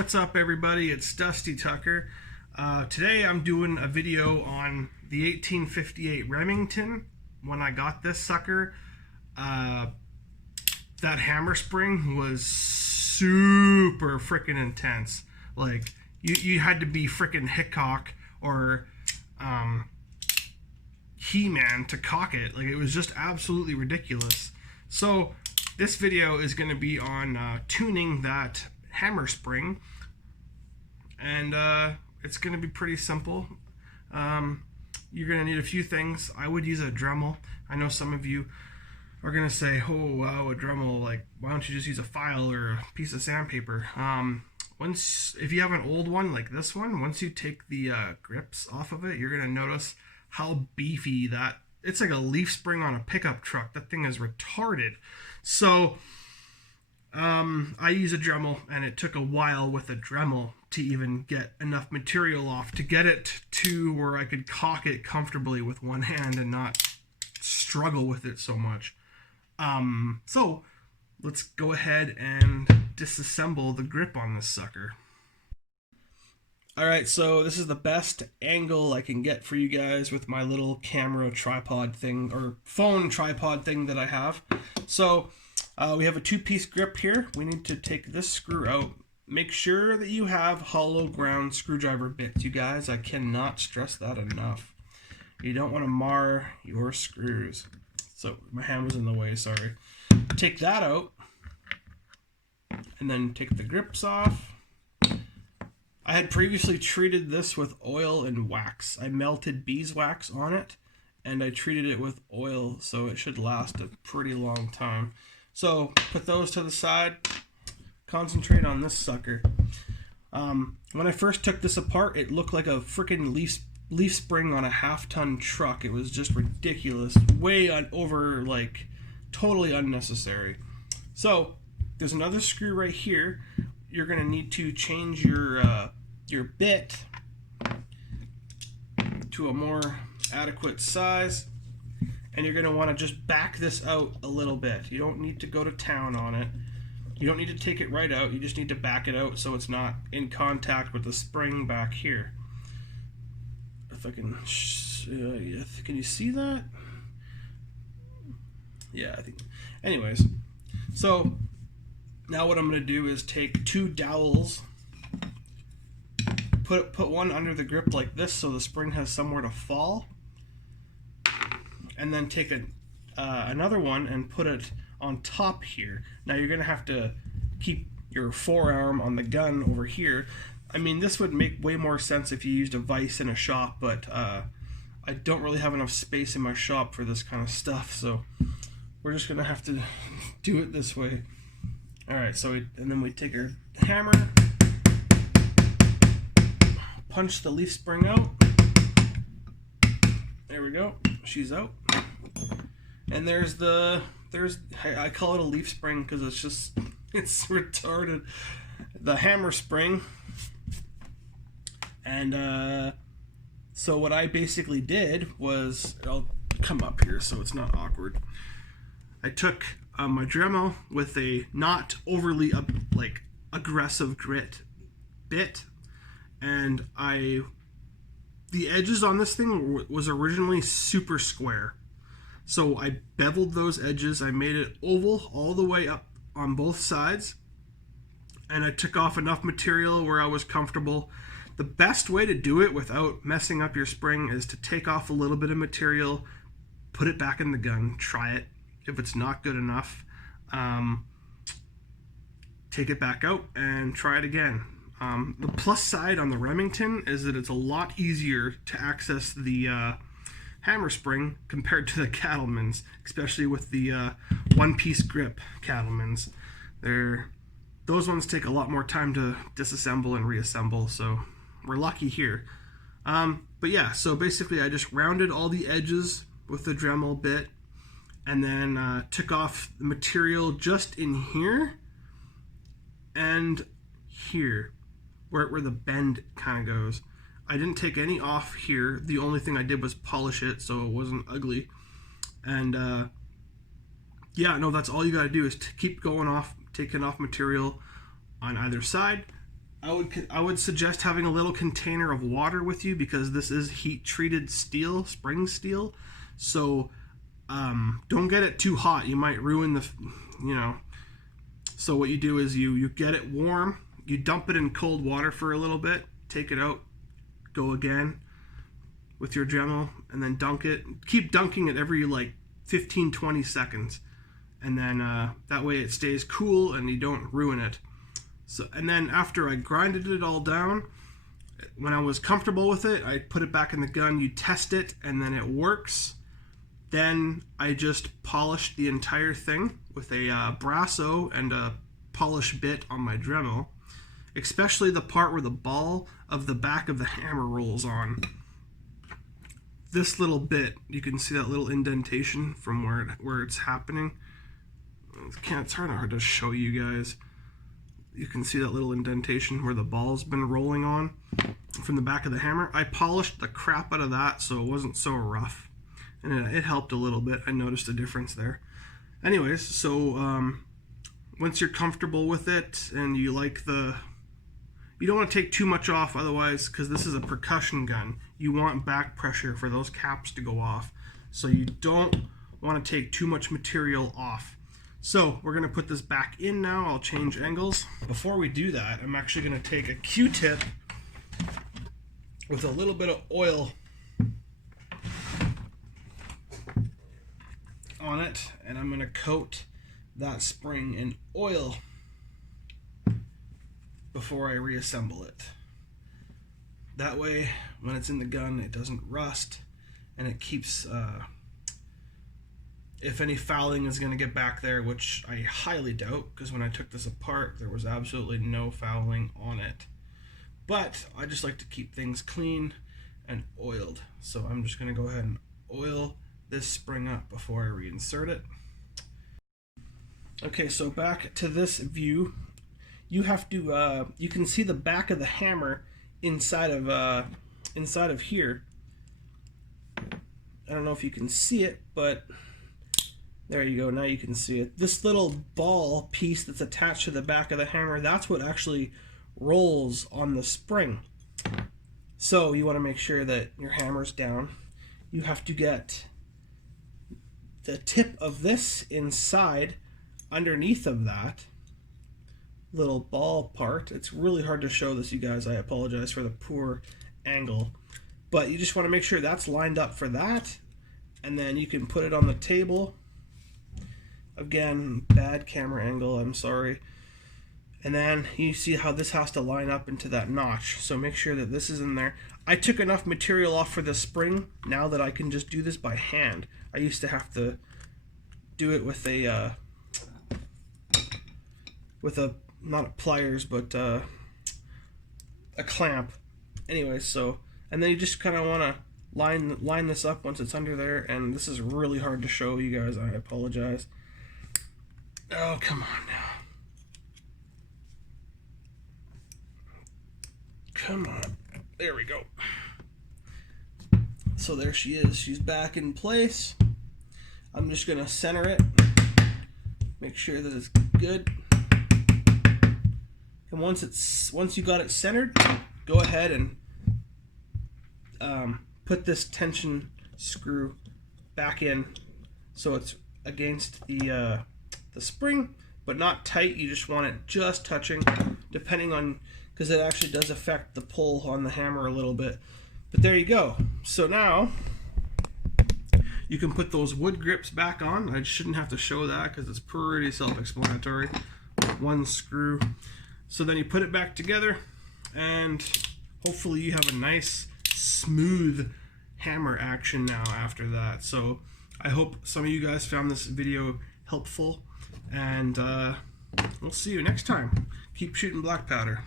what's up everybody? It's Dusty Tucker. Today I'm doing a video on the 1858 Remington. When I got this sucker, that hammer spring was super freaking intense. Like, you had to be freaking Hickok or He-Man to cock it. Like, it was just absolutely ridiculous. So this video is going to be on tuning that hammer spring, and it's going to be pretty simple. You're going to need a few things. I would use a Dremel. I know some of you are going to say, oh wow, a Dremel, like, why don't you just use a file or a piece of sandpaper? If you have an old one like this one, once you take the grips off of it, you're going to notice how beefy that, it's like a leaf spring on a pickup truck. That thing is retarded. So I use a Dremel, and it took a while with a Dremel to even get enough material off to get it to where I could cock it comfortably with one hand and not struggle with it so much. So let's go ahead and disassemble the grip on this sucker. Alright, so this is the best angle I can get for you guys with my little camera tripod thing, or phone tripod thing that I have. So we have a two-piece grip here. We need to take this screw out. Make sure that you have hollow ground screwdriver bits, you guys. I cannot stress that enough. You don't want to mar your screws. So my hand was in the way, sorry. Take that out, and then take the grips off. I had previously treated this with oil and wax. I melted beeswax on it, and I treated it with oil, so it should last a pretty long time. So put those to the side. Concentrate on this sucker. When I first took this apart, it looked like a freaking leaf spring on a half-ton truck. It was just ridiculous, way over, like, totally unnecessary. So there's another screw right here. You're gonna need to change your bit to a more adequate size, and you're gonna want to just back this out a little bit. You don't need to go to town on it. You don't need to take it right out. You just need to back it out so it's not in contact with the spring back here. If I can, can you see that? Yeah, I think. Anyways, so now what I'm going to do is take two dowels, put one under the grip like this so the spring has somewhere to fall, and then take another one and put it on top here. Now you're going to have to keep your forearm on the gun over here. I mean, this would make way more sense if you used a vise in a shop, but I don't really have enough space in my shop for this kind of stuff, so we're just going to have to do it this way. Alright, so and then we take our hammer, punch the leaf spring out. There we go. She's out. And I call it a leaf spring because it's retarded. The hammer spring. And so what I basically did was, I'll come up here so it's not awkward. I took my Dremel with a not overly aggressive grit bit, and the edges on this thing was originally super square, so I beveled those edges. I made it oval all the way up on both sides, and I took off enough material where I was comfortable. The best way to do it without messing up your spring is to take off a little bit of material, put it back in the gun, try it. If it's not good enough, take it back out and try it again. The plus side on the Remington is that it's a lot easier to access the hammer spring compared to the Cattleman's, especially with the one-piece grip Cattleman's. Those ones take a lot more time to disassemble and reassemble, so we're lucky here. But yeah, so basically I just rounded all the edges with the Dremel bit, and then took off the material just in here and here, where the bend kind of goes. I didn't take any off here. The only thing I did was polish it so it wasn't ugly. And yeah, no, that's all you gotta do is to keep going off, taking off material on either side, I would suggest having a little container of water with you, because this is heat treated steel, spring steel. So don't get it too hot. You might ruin the, So what you do is you get it warm, you dump it in cold water for a little bit, take it out, go again with your Dremel, and then dunk it. Keep dunking it every like 15-20 seconds, and then that way it stays cool and you don't ruin it. So, and then after I grinded it all down, when I was comfortable with it, I put it back in the gun. You test it, and then it works. Then I just polished the entire thing with a Brasso and a polish bit on my Dremel, especially the part where the ball of the back of the hammer rolls on. This little bit, you can see that little indentation from where it's happening. It's hard to show you guys. You can see that little indentation where the ball's been rolling on from the back of the hammer. I polished the crap out of that so it wasn't so rough, and it helped a little bit. I noticed a difference there. Anyways, so once you're comfortable with it and you like you don't want to take too much off, otherwise, because this is a percussion gun, you want back pressure for those caps to go off. So you don't want to take too much material off. So we're going to put this back in now. I'll change angles. Before we do that, I'm actually going to take a Q-tip with a little bit of oil on it, and I'm going to coat that spring in oil before I reassemble it. That way, when it's in the gun, it doesn't rust, and it keeps... if any fouling is going to get back there, which I highly doubt, because when I took this apart, there was absolutely no fouling on it. But I just like to keep things clean and oiled. So I'm just going to go ahead and oil this spring up before I reinsert it. Okay, so back to this view. You have to, you can see the back of the hammer inside of here. I don't know if you can see it, but... there you go, now you can see it. This little ball piece that's attached to the back of the hammer, that's what actually rolls on the spring. So you want to make sure that your hammer's down. You have to get the tip of this inside underneath of that little ball part. It's really hard to show this, you guys. I apologize for the poor angle. But you just want to make sure that's lined up for that. And then you can put it on the table. Again, bad camera angle, I'm sorry. And then you see how this has to line up into that notch. So make sure that this is in there. I took enough material off for the spring now that I can just do this by hand. I used to have to do it with a not pliers, but a clamp. Anyways, so, and then you just kind of want to line this up once it's under there. And this is really hard to show you guys. I apologize. Oh, come on now. Come on. There we go. So there she is. She's back in place. I'm just going to center it. Make sure that it's good. And once you got it centered, go ahead and put this tension screw back in so it's against the spring, but not tight. You just want it just touching, depending on, because it actually does affect the pull on the hammer a little bit. But there you go. So now you can put those wood grips back on. I shouldn't have to show that because it's pretty self-explanatory. One screw. So then you put it back together, and hopefully you have a nice smooth hammer action now after that. So I hope some of you guys found this video helpful, and we'll see you next time. Keep shooting black powder.